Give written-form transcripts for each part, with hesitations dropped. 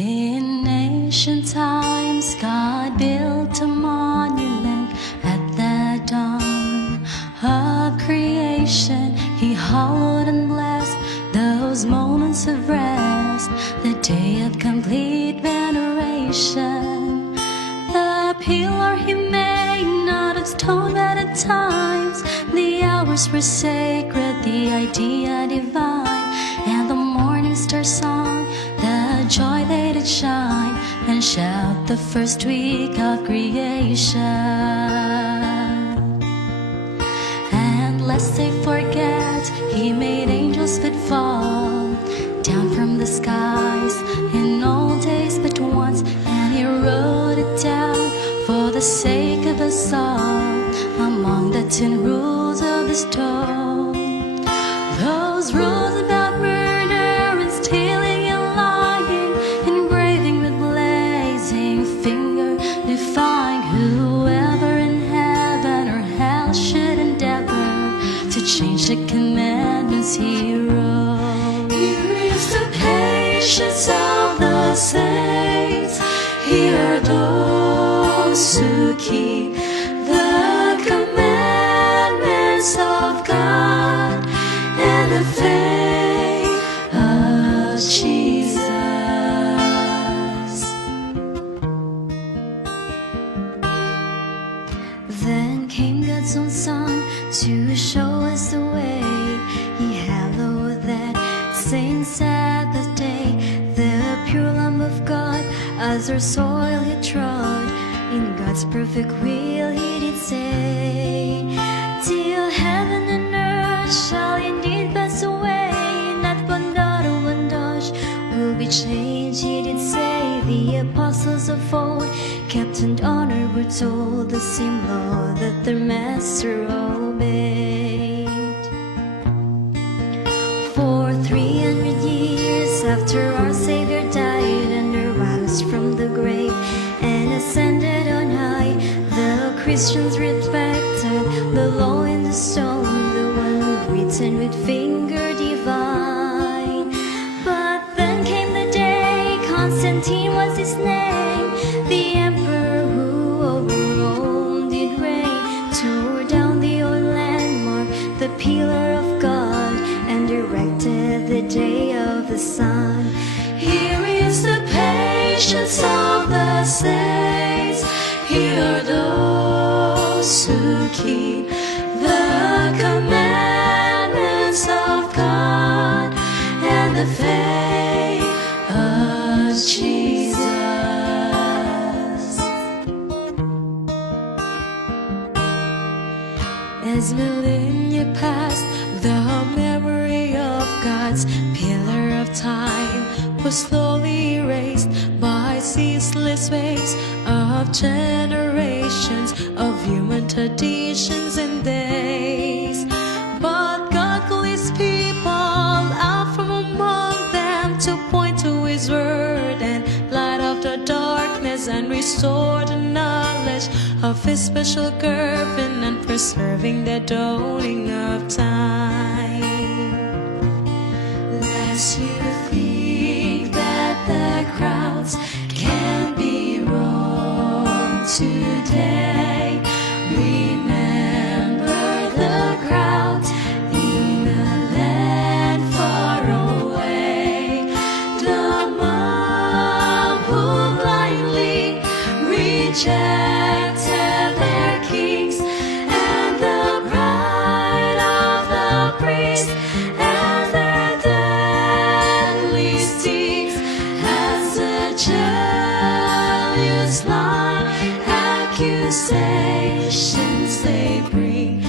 In ancient times, God built a monument at the dawn of creation. He hallowed and blessed those moments of rest, the day of complete veneration. The pillar He made, not of stone but at times, the hours were sacred, the idea divine, and the morning star song, the joy they did shine and shout the first week of creation. And lest they forget, He made angels fit fall down from the skies in old days but once, and He wrote it down for the sake of us all among the 10 rules of the stone. Those rules about murder and stealing and lying, engraving with blazing finger, defying whoever in heaven or hell should endeavor to change the commandments He wrote. Here is the patience of the saints, here are those who keep the commandments of God and the faith of Jesus. Then came God's own Son to show us the way. He hallowed that same Sabbath day, the pure Lamb of God, as our soil He trod. In God's perfect will He did say, till heaven and earth shall indeed pass away, not one dot or one dash will be changed. He did say, the apostles of old kept and honored were told the same law that their master obeyed. For 300 years after our Savior died and arose from the grave and ascended on high, the Christians respected the law in the stone, the one written with finger divine. But then came the day, Constantine was his name, the emperor who over Rome did reign, tore down the old landmark, the pillar of God, and erected the day of the sun. Here is the patience of the saints, here are those who keep the commandments of God and the faith of Jesus. As millennia passed, the memory of God's pillar of time was slowly erased by ceaseless waves of generations of human traditions and days. But God called His people out from among them to point to His word and light up the darkness and restore the knowledge of His special covenant, preserving the dawning of time. Lest you think that the crowds can be wrong today, remember the crowds in a land far away, the mob who blindly rejected their kings, and the pride of the priest, and their deadly stings, as the jealous lie accusations they bring,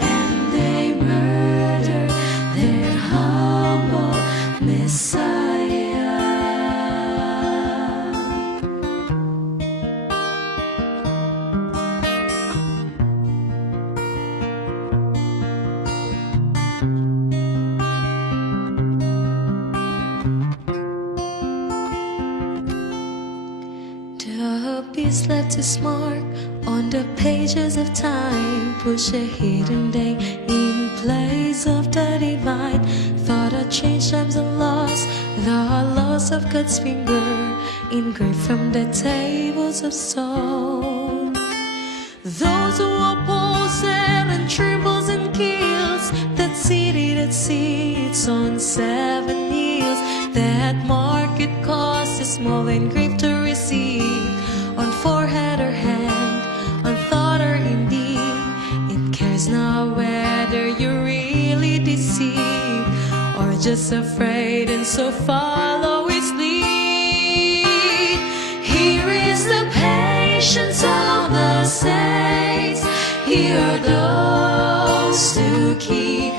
and they murder their humble Messiah. The beast left his mark on the pages of time, push a hidden day in place of the divine. Thought I'd change times and lost the laws of God's finger engraved from the tables of stone. Those who oppose it and trembles and kills that city that sits on 7 hills, that mark it costs is small and grave to receive, on forehead or hand, on thought or in deed. It cares not whether you're really deceived or just afraid and so follow its lead. Here is the patience of the saints. Here are those who keep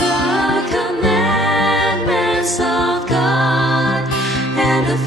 the commandments of God and the